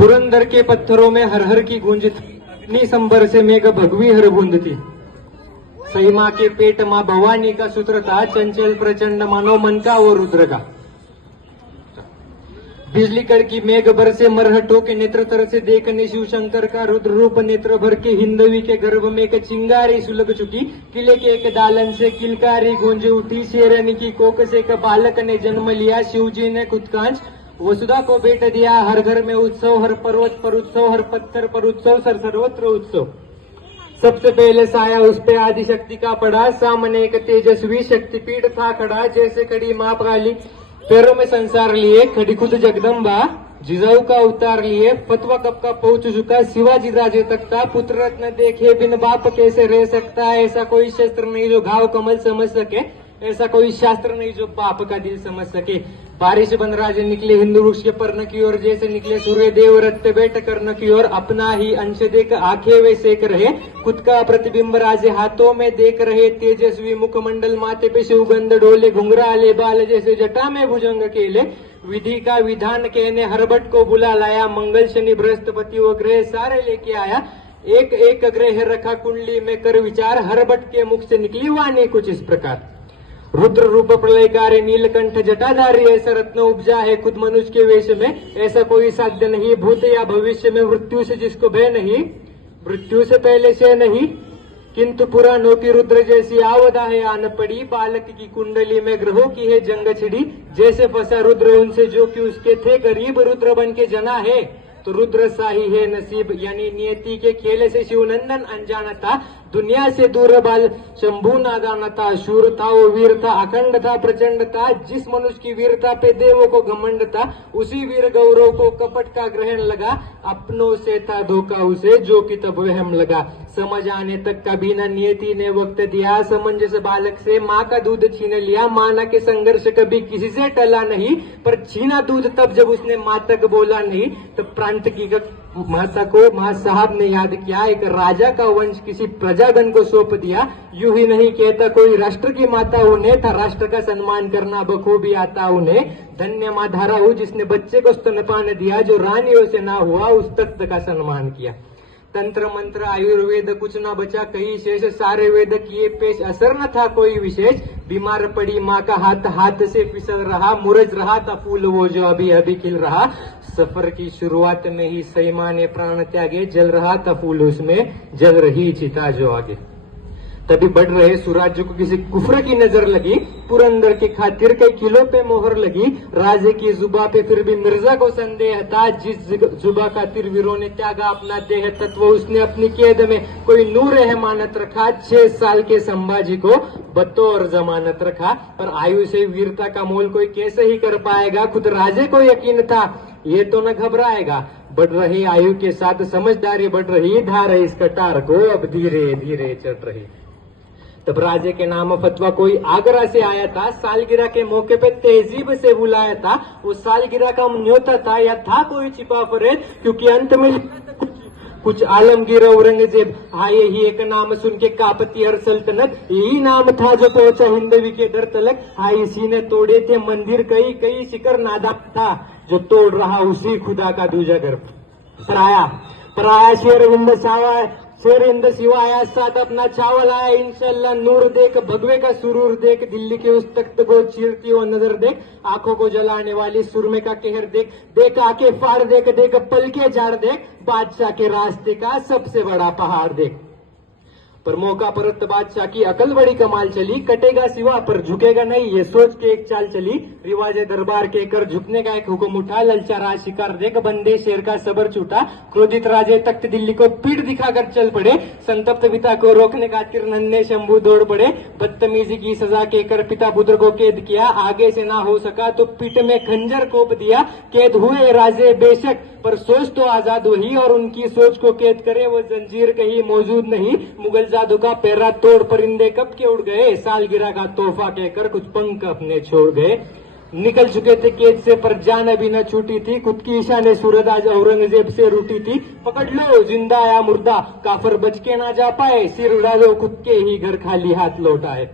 पुरंदर के पत्थरों में हर हर की गूंज थी, अग्नि संबर से मेघ भगवी हर बूंद थी। सही माँ के पेट माँ भवानी का सूत्र था, चंचल प्रचंड मानो मन का वो रुद्र का। बिजली कड़की मेघ भर से मरहटों के नेत्र तर से देखने शिव शंकर का रुद्र रूप नेत्र भर के हिंदवी के गर्भ में एक चिंगारी सुलग चुकी। किले के एक दालन से किलकारी गूंज उठी, शेरनी की कोक से एक बालक ने जन्म लिया। शिव जी ने खुदकांच वसुधा को बेट दिया। हर घर में उत्सव, हर पर्वत पर उत्सव, हर पत्थर पर उत्सव, सर्वत्र उत्सव। सबसे पहले साया उस पे आदि शक्ति का पड़ा, सामने एक तेजस्वी शक्तिपीठ था खड़ा। जैसे खड़ी माँ काली पैरों में संसार लिए, खड़ी खुद जगदम्बा जिजाऊ का उतार लिए। फतवा कब का पहुंच चुका, शिवाजी राजे तक था। पुत्र रत्न देखे बिन बाप कैसे रह सकता, ऐसा कोई शस्त्र नहीं जो घाव कमल समझ सके, ऐसा कोई शास्त्र नहीं जो बाप का दिल समझ सके। बारिश बन राजे निकले हिंदू वृक्ष के पर्ण की ओर, जैसे निकले सूर्य देव रत्त बैठ कर्ण की ओर। अपना ही अंश देख आंखें वे सेक रहे, खुद का प्रतिबिंब राजे हाथों में देख रहे। तेजस्वी मुखमंडल माथे पे शिवगंध डोले, घुंघराले बाल जैसे जटा में भुजंग केले। विधि का विधान कहने हरबट को बुला लाया, मंगल शनि बृहस्पति वो ग्रह सारे लेके आया। एक एक ग्रह रखा कुंडली में कर विचार, हरबट के मुख से निकली वाणी कुछ इस प्रकार। रुद्र रूप प्रलयकारी नीलकंठ जटाधारी, ऐसा रत्न उपजा है खुद मनुष्य के वेश में। ऐसा कोई साध्य नहीं भूत या भविष्य में, मृत्यु से जिसको भय नहीं, मृत्यु से पहले से नहीं। किंतु पुराणों की रुद्र जैसी आवदा है आन पड़ी, बालक की कुंडली में ग्रहों की है जंग छिड़ी। जैसे फंसा रुद्र उनसे जो कि उसके थे करीब, रुद्र बन के जना है तो रुद्र शाही है नसीब। यानी नियति के खेल से शिवनंदन अनजाना था, दुनिया से दूर बाल शंभू नादान था। शूर था वो वीर था, अखंड था प्रचंड था। जिस मनुष्य की वीरता पे देवों को घमंड था, उसी वीर गौरव को कपट का ग्रहण लगा। अपनों से था धोखा उसे जो कि तब वहम लगा। समझ आने तक कभी न नियति ने वक्त दिया, समंजस बालक से माँ का दूध छीन लिया। माना के संघर्ष कभी किसी से टला नहीं, पर छीना दूध तब जब उसने माँ तक बोला नहीं। तब प्रांत की माता को माँ साहब ने याद किया, एक राजा का वंश किसी प्रजागण को सौंप दिया। यूं ही नहीं कहता कोई राष्ट्र की माता उन्हें था, राष्ट्र का सम्मान करना बखूबी आता उन्हें। धन्य माँ धारा हो जिसने बच्चे को स्तनपान दिया, जो रानियों से ना हुआ उस तख्त का सम्मान किया। तंत्र मंत्र आयुर्वेद कुछ ना बचा कहीं शेष, सारे वेद किए पेश असर न था कोई विशेष। बीमार पड़ी माँ का हाथ हाथ से फिसल रहा, मुरझ रहा था फूल वो जो अभी अभी खिल रहा। सफर की शुरुआत में ही सही माँ ने प्राण त्यागे, जल रहा था फूल उसमें जल रही चिता जो आगे। तभी बढ़ रहे सुराज्य को किसी कुफर की नजर लगी, पुरंदर की खातिर कई किलो पे मोहर लगी। राजे की जुबा पे फिर भी मिर्जा को संदेह था, जिस जुबा खातिर वीरों ने त्यागा अपना देह तत्व, उसने अपनी कैद में कोई नूर रहमानत रखा। 6 साल के संभाजी को बतौर जमानत रखा, पर आयु से वीरता का मोल कोई कैसे ही कर पाएगा। खुद राजे को यकीन था ये तो न घबराएगा। बढ़ रही आयु के साथ समझदारी बढ़ रही, धार इस कटार को अब धीरे धीरे चढ़ रही। तब राजे के नाम फतवा कोई आगरा से आया था, सालगिरह के मौके पे तहजीब से बुलाया था। वो सालगिरह का न्योता था या था कोई छिपा फरेब, क्योंकि अंत में कुछ आलमगीर औरंगजेब। हाँ यही एक नाम सुन के कांपती हर सल्तनत, यही नाम था जो पहुंचा हिंदवी के दर तलक। हाँ इसी ने तोड़े थे मंदिर कई कई, शिखर नादा था जो तोड़ रहा उसी खुदा का दूजा घर। पराया शेर हिंद सावा, शेर हिंद सिवाया साथ अपना चावल आया। इंशाल्लाह नूर देख भगवे का सुरूर देख, दिल्ली के उस तख्त को चीरती वो नजर देख। आंखों को जलाने वाली सुरमे का कहर देख, देख आके फाड़ देख, देख पल के झाड़ देख। बादशाह के रास्ते का सबसे बड़ा पहाड़ देख। पर मौका परस्त बादशाह की अकल बड़ी कमाल चली, कटेगा सिवा पर झुकेगा नहीं ये सोच के एक चाल चली। रिवाजे दरबार के कर झुकने का एक हुक्म उठा, ललचारा शिकार देख बंदे शेर का सबर छूटा। क्रोधित राजे तख्त दिल्ली को पीठ दिखाकर चल पड़े, संतप्त पिता को रोकने खातिर नन्हे शंभू दौड़ पड़े। बदतमीजी की सजा के कर पिता पुत्र को कैद किया, आगे से ना हो सका तो पीठ में खंजर कोप दिया। कैद हुए राजे बेशक, पर सोच तो आजाद वही, और उनकी सोच को कैद करे वो जंजीर कहीं मौजूद नहीं। मुगल जादू का पैरा तोड़ परिंदे कब के उड़ गए, सालगिरह का तोहफा कहकर कुछ पंख अपने छोड़ गए। निकल चुके थे कैद से पर जान अभी न छूटी थी, खुद की ईशा ने सूरत आज औरंगजेब से रूठी थी। पकड़ लो जिंदा या मुर्दा, काफर बच के ना जा पाए, सिर उड़ा लो खुद के ही घर खाली हाथ लौट आए।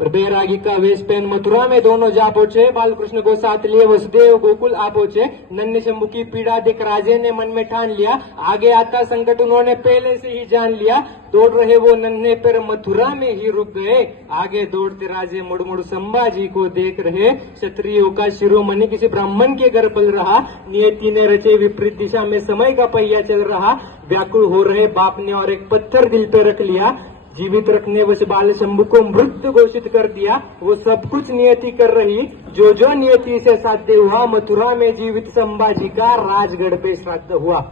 पर बैरागी का वेश पहन मथुरा में दोनों जा पहुंचे, बालकृष्ण को साथ लिए वसुदेव गोकुल आ पहुंचे। नन्हे शंभू की पीड़ा देख राजे ने मन में ठान लिया, आगे आता संकट उन्होंने पहले से ही जान लिया। दौड़ रहे वो नन्हे पर मथुरा में ही रुक गए, आगे दौड़ते राजे मुड़ मुड़ संभाजी को देख रहे। क्षत्रियों का शिरोमणि किसी ब्राह्मण के घर पल रहा, नियति ने रचे विपरीत दिशा में समय का पहिया चल रहा। व्याकुल हो रहे बाप ने और एक पत्थर दिल पे रख लिया, जीवित रखने वश बाल शंभू को मृत घोषित कर दिया। वो सब कुछ नियति कर रही, जो जो नियति से साध्य हुआ। मथुरा में जीवित संभाजी का राजगढ़ पे श्राद्ध हुआ।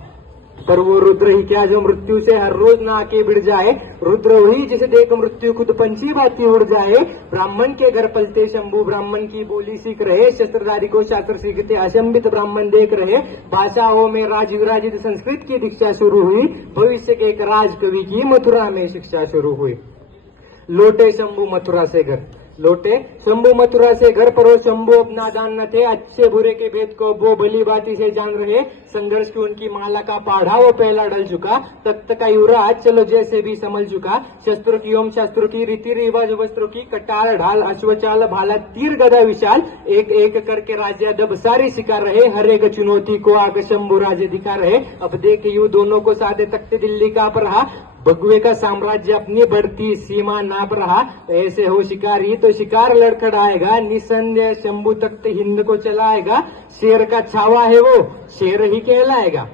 पर वो रुद्र ही क्या जो मृत्यु से हर रोज ना आके बिड़ जाए, रुद्र वही जिसे देख मृत्यु खुद पंछी भांति उड़ जाए। ब्राह्मण के घर पलते शंभू ब्राह्मण की बोली सीख रहे, शस्त्रधारी को शास्त्र सीखते अशंभित ब्राह्मण देख रहे। भाषाओं में राज विराजित संस्कृत की दीक्षा शुरू हुई, भविष्य के एक राजकवि की मथुरा में शिक्षा शुरू हुई। लौटे शंभू मथुरा से घर, लौटे शंभू मथुरा से घर, पर वो शंभू अपना दान न थे। अच्छे बुरे के भेद को वो भली बाती से जान रहे। संघर्ष की उनकी माला का पाढ़ा वो पहला डल चुका, तख्त का युवराज चलो जैसे भी संभल चुका। शस्त्रों की ओम शास्त्रों की रीति रिवाज वस्त्रों की, कटार ढाल अश्वचाल भाला तीर गदा विशाल, एक एक करके राज्य दब सारी सिखा रहे। हर एक चुनौती को आगे शंभू राज्य दिखा रहे। अब देख यूं दोनों को साधे तख्त दिल्ली का पर रहा, भगवे का साम्राज्य अपनी बढ़ती सीमा नाप रहा। ऐसे हो शिकारी तो शिकार लड़खड़ाएगा, निसंदेह शंभू तख्त हिंद को चलाएगा। शेर का छावा है वो, शेर ही कहलाएगा।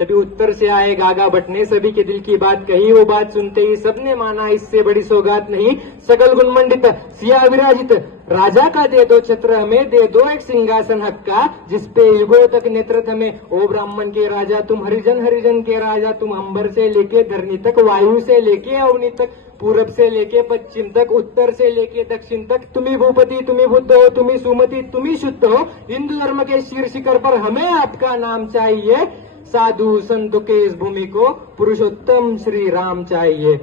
तभी उत्तर से आए गागा भट्ट ने सभी के दिल की बात कही। वो बात सुनते ही सबने माना इससे बड़ी सौगात नहीं। सकल गुण मंडित सिया विराजित राजा का दे दो छत्र हमें, दे दो एक सिंहासन हक का, जिसपे युगों तक नेतृत्व में। ओ ब्राह्मण के राजा तुम हरिजन, हरिजन के राजा तुम, अंबर से लेके धरनी तक, वायु से लेके अवनी तक, पूरब से लेके पश्चिम तक, उत्तर से लेके दक्षिण तक। तुम्ही भूपति तुम्ही बुद्ध हो, तुम्ही सुमति तुम्ही शुद्ध हो। हिंदू धर्म के शीर्ष शिखर पर हमें आपका नाम चाहिए। साधु संतों के इस भूमि को पुरुषोत्तम श्री राम चाहिए।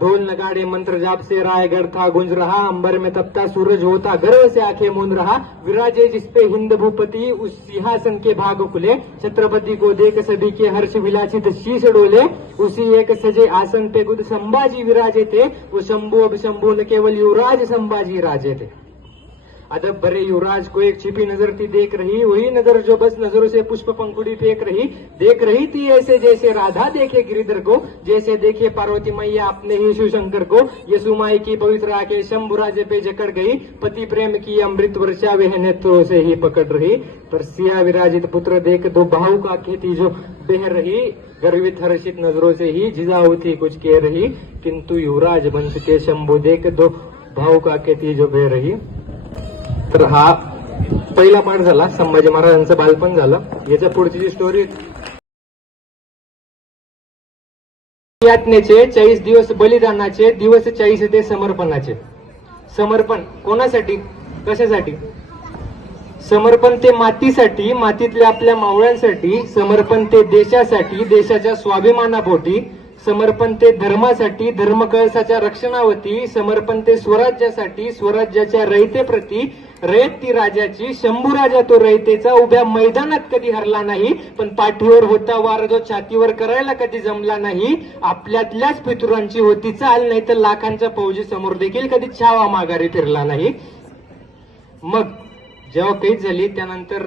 ढोल नगाड़े मंत्र जाप से रायगढ़ था गुंज रहा, अंबर में तपता सूरज होता गर्व से आंखें मूंद रहा। विराजे जिसपे हिंद भूपति उस सिंहासन के भाग खुले, छत्रपति को देख सभी के हर्ष विलासित शीश डोले। उसी एक सजे आसन पे खुद संभाजी विराजे थे, वो शंभू अब शंभू न केवल युवराज संभाजी राजे थे। अदब भरे युवराज को एक छिपी नजर थी देख रही, वही नजर जो बस नजरों से पुष्प पंखुड़ी फेंक रही। देख रही थी ऐसे जैसे राधा देखे गिरिधर को, जैसे देखे पार्वती मैया अपने ही शिवशंकर को। यशुमाई की पवित्र आंखें शंभू राजे पे जकड़ गई, पति प्रेम की अमृत वर्षा वह नेत्रों से ही पकड़ रही। पर सिया विराजित पुत्र देख दो भावुक आंखें थी जो बह रही, गर्वित हर्षित नजरों से ही जिजाऊ थी कुछ कह रही। किंतु युवराज वंश के शंभू देख दो भावुक आंखें थी जो बह रही। तर हा पहिला पाठ झाला, संभाजी महाराजांचं बालपण झालं। याच्या पुढची जी स्टोरी, यातनेचे 40 दिवस बलिदानाचे, दिवस 40 ते समर्पणाचे। समर्पण कोणासाठी, कशासाठी? समर्पण ते मातीसाठी, मातीतल्या आपल्या मावळ्यांसाठी। समर्पण ते देशासाठी, देशाच्या स्वाभिमानापोटी। समर्पण ते धर्मासाठी, धर्मकळसाच्या रक्षणावती। समर्पण ते स्वराज्यासाठी, स्वराज्याच्या रयतेप्रती, रयत ती राजाची। शंभू राजा तो रयतेचा, उभ्या मैदानात कधी हरला नाही, पण पाठीवर होता वार जो छातीवर करायला कधी जमला नाही। आपल्यातल्याच पितरांची होती चाल, नाही तर लाखांच्या फौजी समोर देखील कधी छावा माघारी फिरला नाही। मग जेव्हा कैद झाली त्यानंतर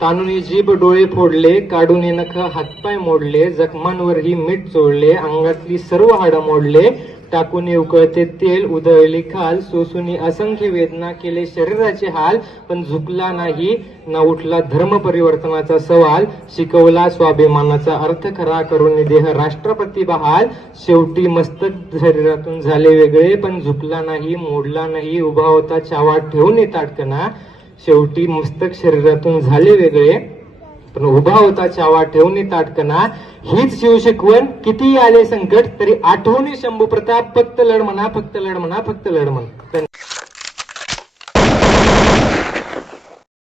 तानुनी जीभ डोळे फोडले, काढून नख हातपाय मोडले, जखमांवरही मीठ चोळले, अंगातली सर्व हाडं मोडले, टाकून उकळते तेल, उधळली खाल, सोसूनी असंख्य वेदना केले शरीराचे हाल, पण झुकला नाही ना उठला धर्म परिवर्तनाचा सवाल। शिकवला स्वाभिमानाचा अर्थ खरा, करून देह राष्ट्रपती बहाल। शेवटी मस्तक शरीरातून झाले वेगळे, पण झुकला नाही मोडला नाही, उभा होता छावा ठेवून ताटकना। शेवटी मस्तक शरीरातून झाले वेगळे, पण उभा होता छावा ठेवून ताटकना। हीच शिवशिकवण, किती आले संकट तरी आठवणी शंभू प्रताप, फक्त लढ म्हणा, फक्त लढ म्हणा, फक्त लढ म्हणा।